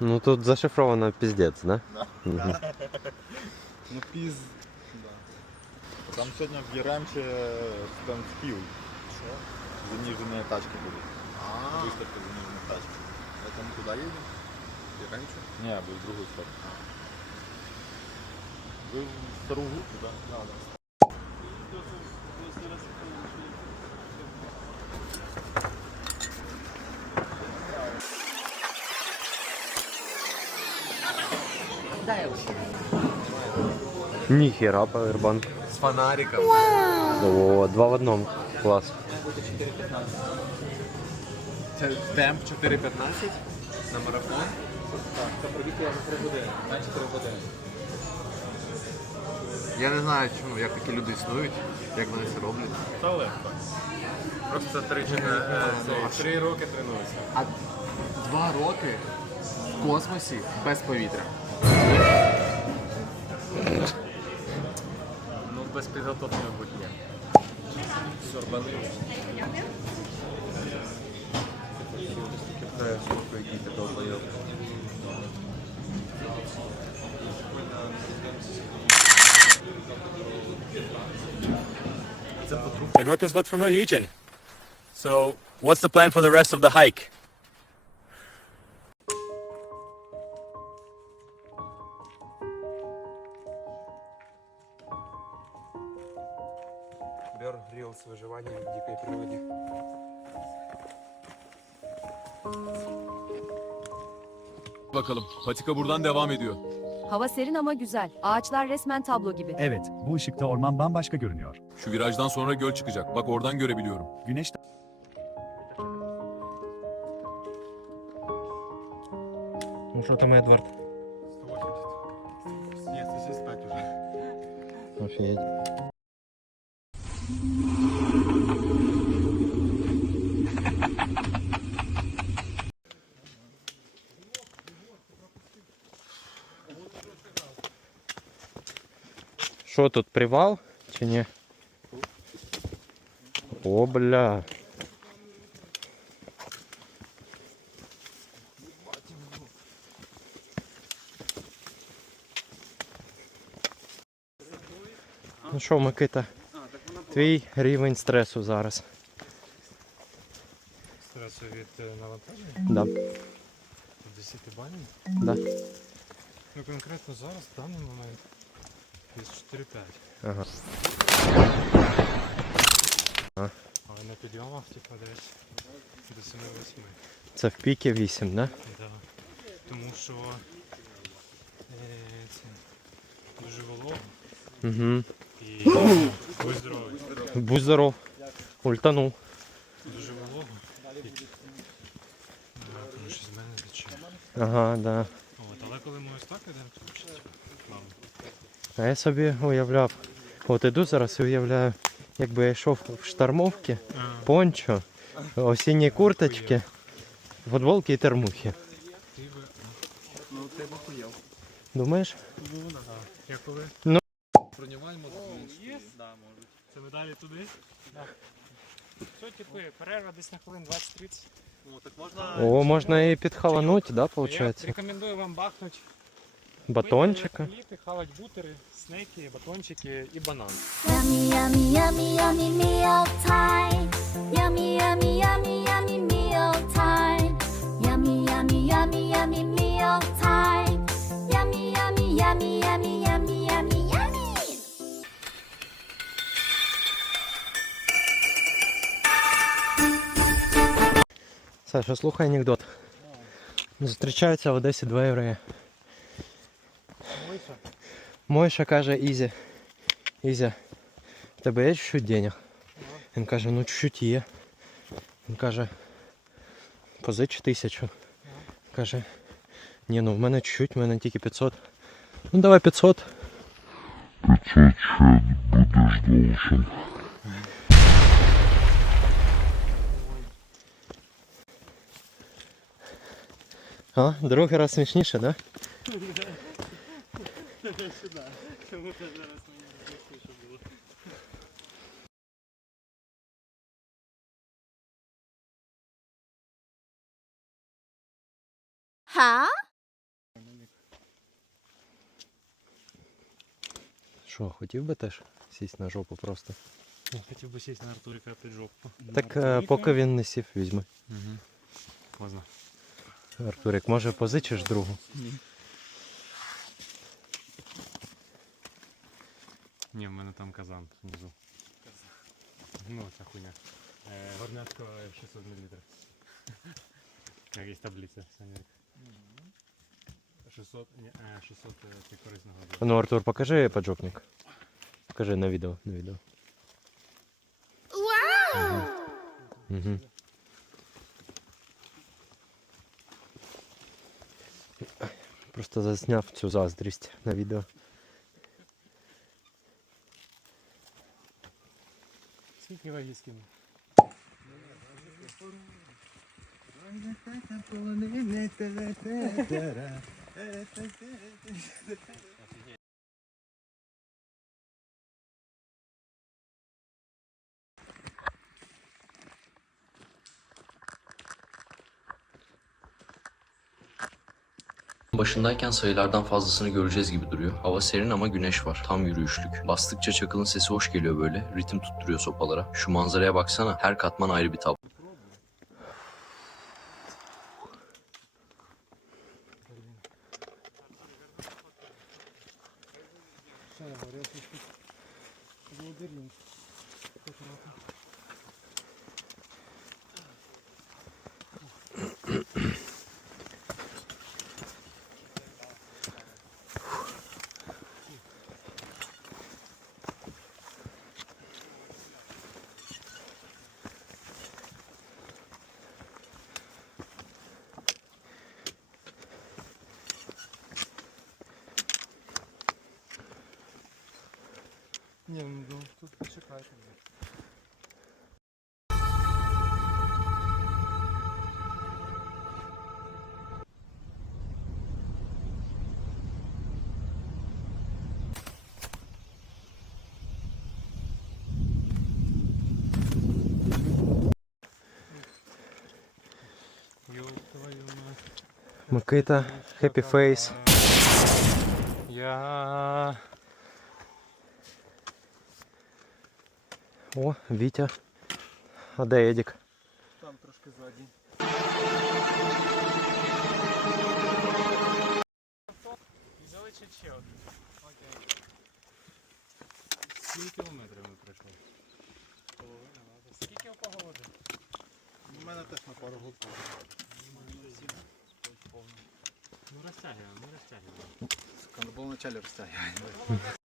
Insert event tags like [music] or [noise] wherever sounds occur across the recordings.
Ну тут зашифровано пиздец, да? Да. Мгм. Ну піз. Да. Там сьогодні в Яремче стендскіл. Що? Заніжені тачки будуть. Виставка заніжених тачок. А там куда едем? Яремче? Ні, або в другу сторону. Ви в стару групу, так? Да? Ніхера павербанк. С фонариком. О, два в одном. Клас. Це темп 4.15 на марафон. Так, це пробіг я за 3 години, на 4 години. Я не знаю, чому, як такі люди існують, як вони це роблять. Та легко. Просто три Три роки тренуюся. А два роки в космосі без повітря. Ну без підготовки, мабуть, ні. Сорбани. Який ти долбойоб. I got this back from Norwegian. So, what's the plan for the rest of the hike? Бер Гриллс выживание в дикой природе. Bakalım. Patika buradan devam ediyor. Hava serin ama güzel. Ağaçlar resmen tablo gibi. Evet, bu ışıkta orman bambaşka görünüyor. Şu virajdan sonra göl çıkacak. Bak oradan görebiliyorum. Güneş Ну що там, Едвард? 180. Ні, 165 вже. Офігеть. Що тут, привал чи ні? О, бля. Ну що, Микита, твій рівень стресу зараз. Стресу від е, навантаження Да. 10 балів. Да. Ну конкретно зараз, в даний момент, десь 4-5. Ага. Але на підйомах, типу, десь до 7-8. Це в піки 8, да? Да. Тому що е, це дуже волого Угу. і [gasps] будь здоровий. Будь здоров. Ультанув. Дуже волого. І, да, тому що з мене тече. Ага, да. От, але коли ми ось так ідемо, то плавно. А я собі уявляв. От іду зараз і уявляю, якби я йшов в штормовці, пончо, осінні курточки, футболки і термухи. Ну, ти б. Думаєш? Я коли... Бронювальмо Є? Да, можуть. Це ми далі туди? Так. Що, типу, перерва десь на хвилин 20-30. Ну, так можна... О, можна і підхалануть, да, Я виходить? рекомендую вам бахнути Батончика. Хліб, хавати бутери, снеки, батончики і банан. Саша, слухай анекдот. Зустрічаються в Одесі два євреї. Мойша каже Ізі. Ізя, в тебе є чуть-чуть денег? Він каже, ну чуть-чуть є. Він каже, позич тисячу. Каже, ні, ну в мене чуть-чуть, в мене тільки 500. Ну давай 500. 500 будеш должен. А, другий раз смішніше, да? [laughs] Сюди. Ха? Що, хотів би теж сісти на жопу просто? Ну, хотів би сісти на Артурика під жопу. Так е, поки він не сів, візьми. Угу. Поздно. Артурик, може позичиш другу? Ні. в мене там казан внизу. Ну, ця хуйня. Е, горнятко 600 мл. Якісь таблиця, Санірик. 600, ні, е, 600 е, це корисного. А Ну, Артур, покажи поджопник. Покажи на відео, на відео. Wow! Угу. Просто засняв цю заздрість на відео. Скільки ваги скинув? Başındayken sayılardan fazlasını göreceğiz gibi duruyor. Hava serin ama güneş var. Tam yürüyüşlük. Bastıkça çakılın sesi hoş geliyor böyle. Ritim tutturuyor sopalara. Şu manzaraya baksana. Her katman ayrı bir tablo. Микита, happy face. Я... О, Вітя. А де Едік? Там трошки ззаді. І залишить ще один. Окей. Скільки кілометрів ми пройшли? Половина. Скільки у погоди? У мене теж на пару год. Ну розтягуємо, ну розтягуємо. Надо було вначале розтягувати.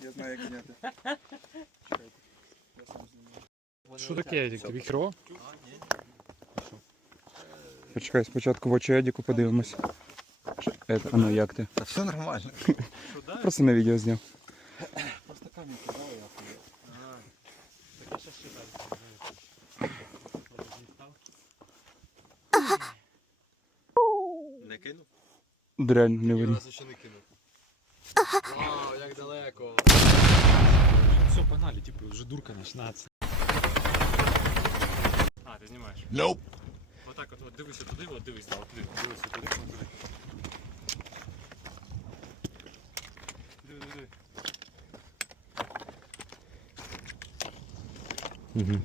Зараз я знаю, як зняти. Що таке, Едік? Тобі хірово? Почекай, спочатку в очі Едіку подивимось. Що- Е, А ну як ти? Та все нормально. Просто на відео зняв. Просто камінь кидали, я Так я щас ще далі. Не кинув? Дрянь, не видно. ще не кинув. погнали, типу, вже дурка починається. А, ти знімаєш? Nope. Отак от, от дивися туди, от дивись, да, от туди, дивися туди, от туди. Диви, диви, диви. Угу.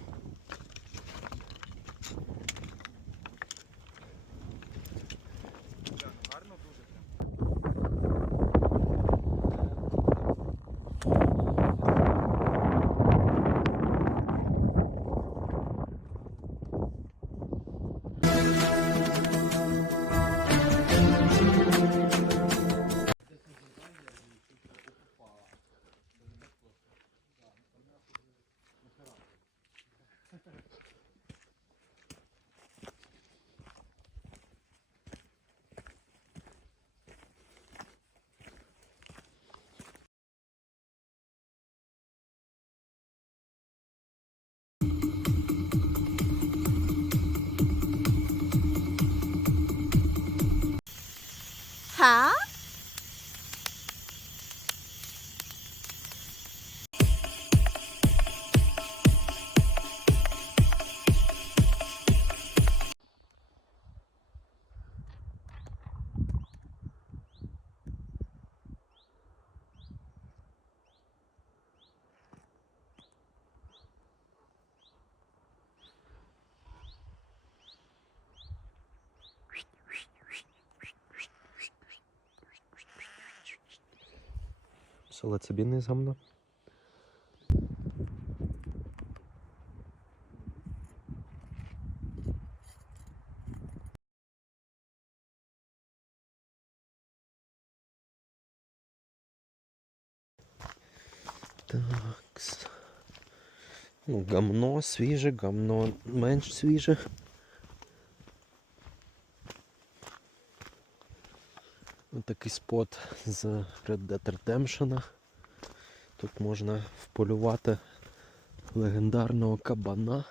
宝 Ха? Псилоцибінний гамно. Так. Ну, гамно свіже, гамно менш свіже. Такий спот з Red Dead Redemption. Тут можна вполювати легендарного кабана.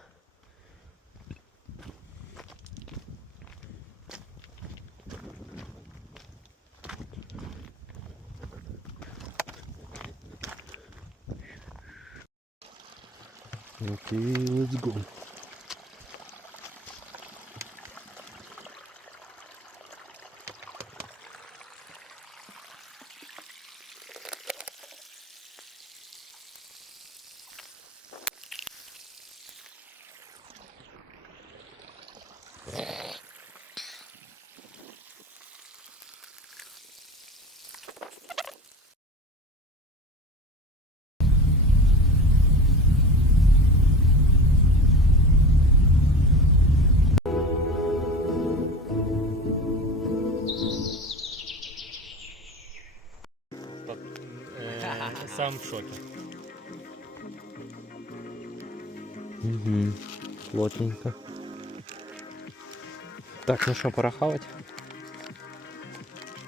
Сам в шокі. Угу. Плотненько. Так, ну що, пора хавать?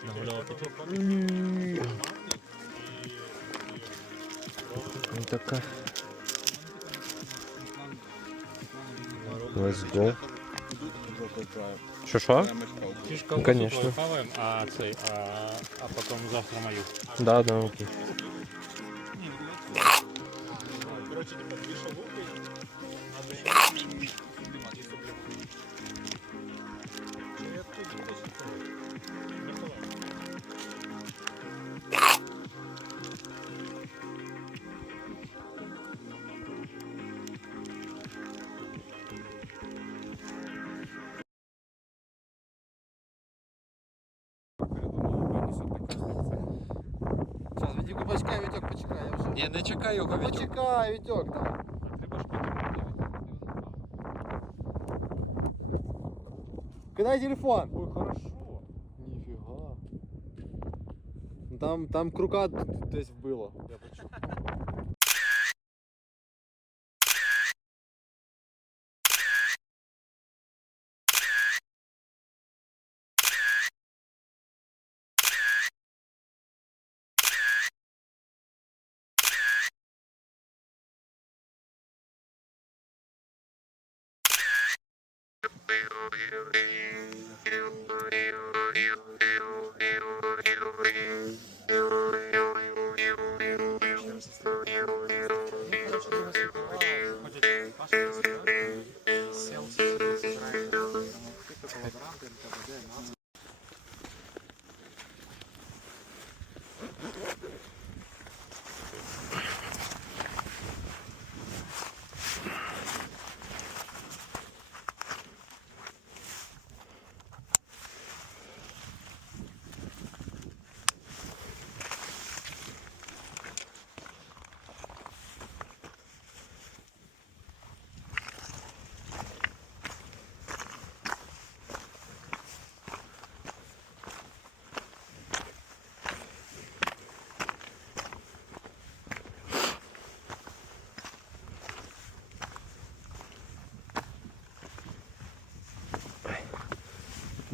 Нагуляв апетит. Ось така. Let's go. Що що? Фішка Ну, ну, конечно. хаваємо, а цей, а, а потім завтра мою. Да, да, окей. типа две шалупы, а за ними лимат, если блин. Я тут же тоже Зараз відійду бачка, Вітьок, почекай. Ні, не чекай його, Вітьок. Почекай, Вітьок, да. Кидай телефон. Ой, хорошо. Ніфіга. Ну, Там, там крука десь вбило. Я почув. Thank you.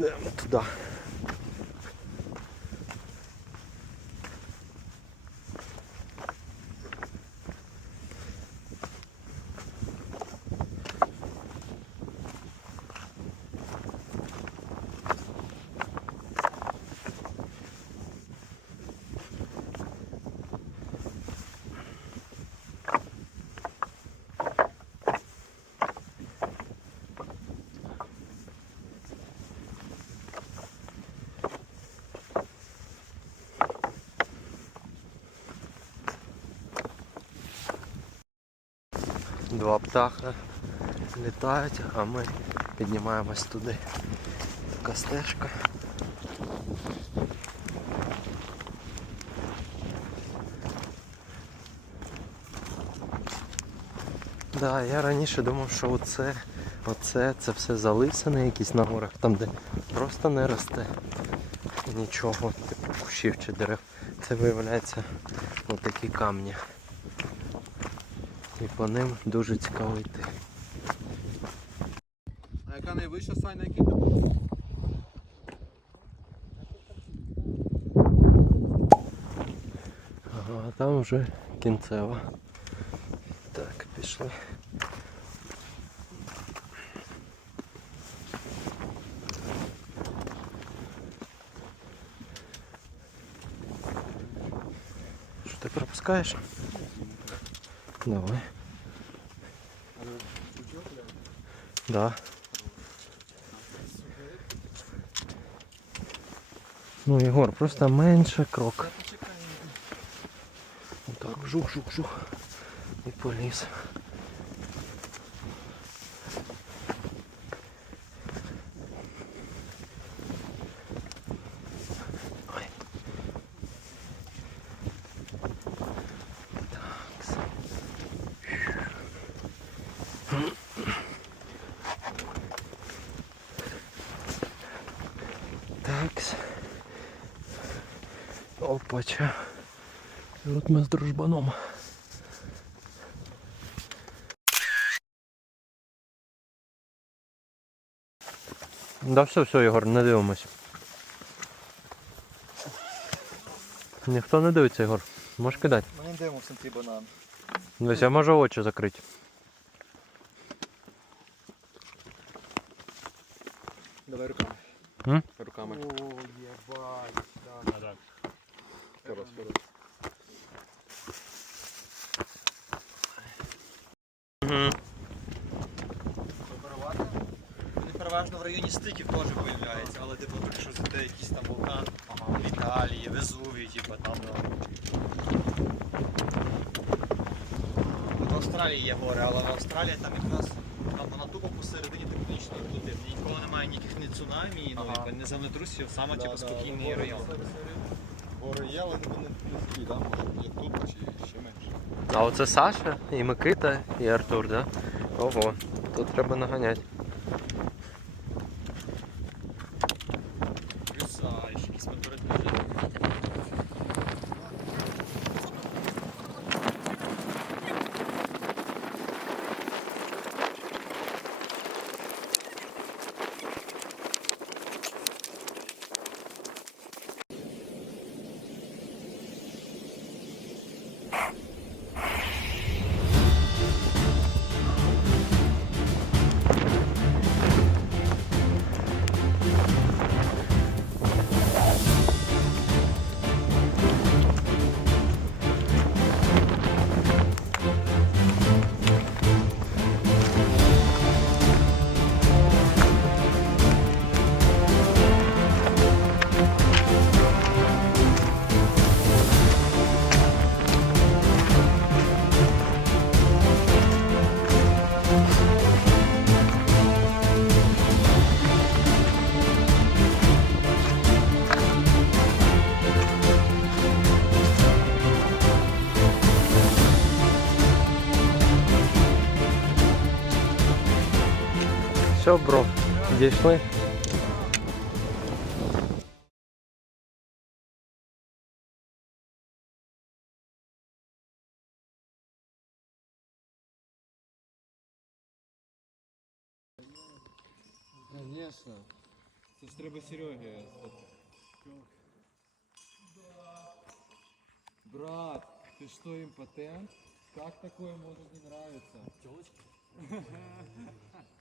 Йдемо туди. Два птаха літають, а ми піднімаємось туди. Така стежка. Да, я раніше думав, що оце, оце це все залисане якісь на горах, там де просто не росте нічого, типу кущів чи дерев. Це виявляється отакі камні. І по ним дуже цікаво йти. А яка найвища сань, на якій ти Ага, а там вже кінцева. Так, пішли. Що ти пропускаєш? Давай. Да. Ну, Егор, просто менше крок. Так, жух, жух, жух. І поліз. Опача. І от ми з дружбаном. Да все, все, Ігор, не дивимось. Ніхто не дивиться, Ігор. Можеш кидати. Ми не дивимося на твій банан. Дивись, я можу очі закрити. Давай руками. М? Руками. А, так. Вперед. Вони переважно в районі стиків теж виявляються, але типу, якщо зайде якийсь там вулкан в Італії, Везувій, типу там. В Австралії є гори, але в Австралії там якраз там вона тупо посередині тектонічної плити. Ніколи немає ніяких ні цунамі, ну, якби, ні землетрусів, саме типу, спокійний район. Є, але вони не такі, да? Може, як тут, чи ще менше. А оце Саша, і Микита, і Артур, да? Ого, тут треба наганяти. Все, бро, дійшли. Конечно. Це ж треба Сереги. Брат, ты что, импотент? Как такое может не нравиться? [laughs]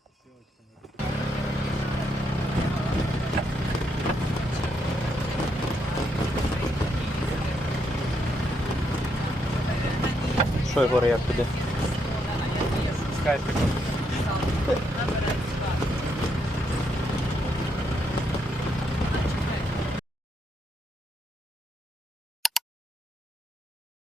Що, Ігор, як туди? Скайп. [laughs]